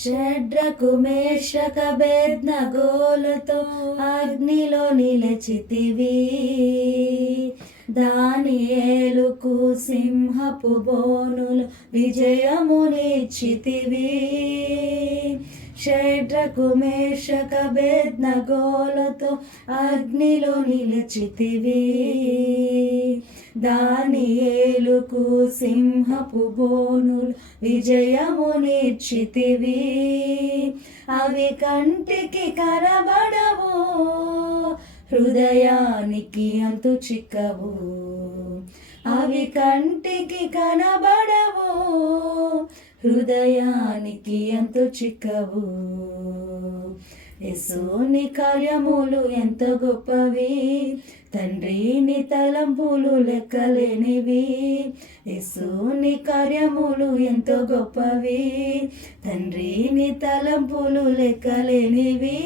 షడ్రకు మేషక బేద్నగోలతో అగ్నిలో నిలచితివి, దానియేలుకు సింహపు బోనులు విజయమునిచ్చితివి. షడ్రకు మేషక బేద్నగోలతో అగ్నిలో నిలచితివి, దానియేలుకు సింహపు బోనులు విజయమునిచ్చితివి. అవి కంటికి కనబడవు, హృదయానికి అంతు చిక్కవు. అవి కంటికి కనబడవు, హృదయానికి అంతు చిక్కవు. యేసుని కార్యములు ఎంత గొప్పవి, తండ్రిని తలంపులు లెక్కలేనివి. యేసుని కార్యములు ఎంత గొప్పవి, తండ్రిని తలంపులు లెక్కలేనివి.